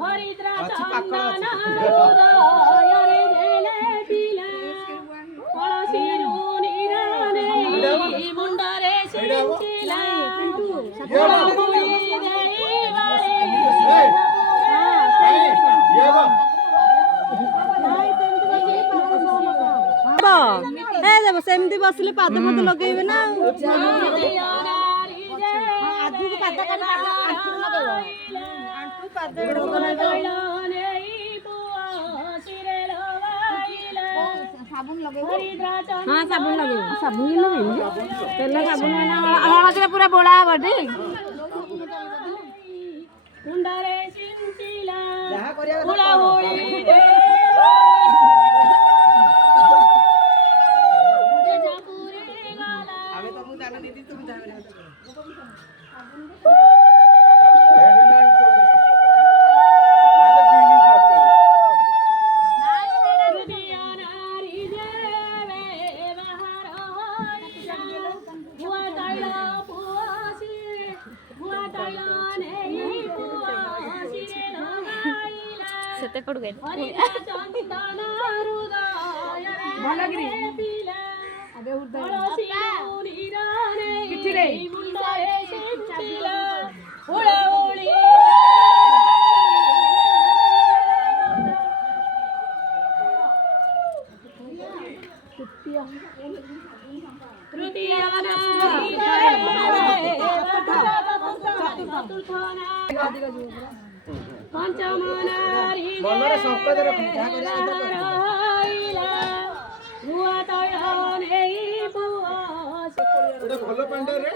हरिद्रा चंदन हृदय जले पिला कलसी निराने मुंडरे सिंचिला मुड़ी सेमती बसले पाद मत लगे ना हाँ साबुन लगे साबुन तेल साबुन हलदी पूरा बोला बटे सेते पड़ गए मनरे संकट रखा भल पांडे रे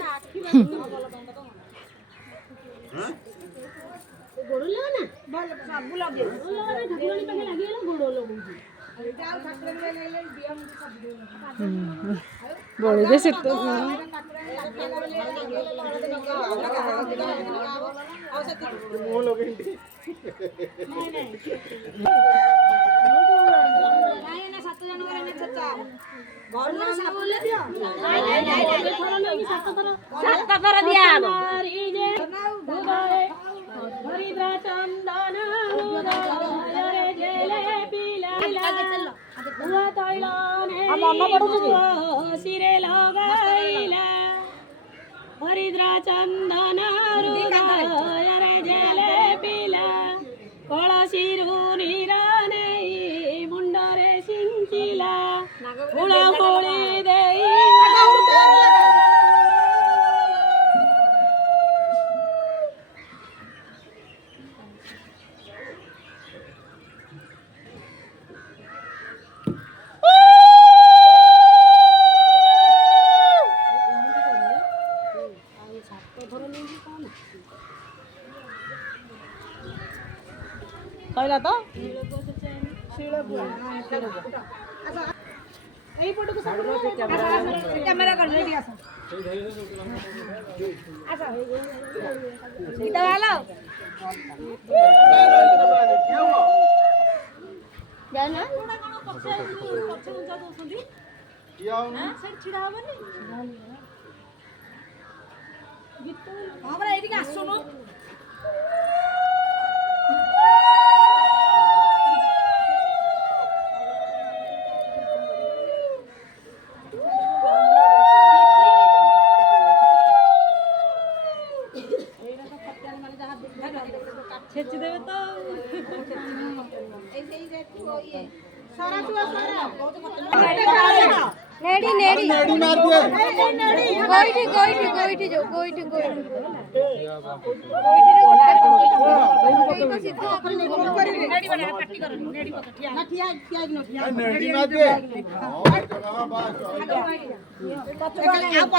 गोड़ लो ना भल सब लगे ठाकुरानी पाखे लागी गोड़ लगो बड़ी दे सिट मुंह लगे हरिद्रा चंदन सिरे लगाइला ଚନ୍ଦନ ହୃଦୟରେ ଜେଲେ ପିଲା କଳସିରୁ ନିର ନେଇ ମୁଣ୍ଡରେ ସିଞ୍ଚିଲା ଫୁଳ ଫୁଳି ଦେଇ କହିଲା ତ ଏଇପଟକୁ କ୍ୟାମେରା କର ରେଡି ଆସ ଗୀତ ଗାଇଲ ଜାନା କଣ ପଛେ ଉଞ୍ଚା ଦଉଛନ୍ତି ସେଠି ଛିଡ଼ା ହବନି ଗୀତ ହଁ ପରା ଏଇଠିକି ଆସୁନୁ छेची देवे तो नेड़ी नेड़ी नेड़ी मार दिए गोइठी जो गोइठी नेड़ी बना पट्टी करो नेड़ी पकड़ ना ठिया नेड़ी मार दिए हां बस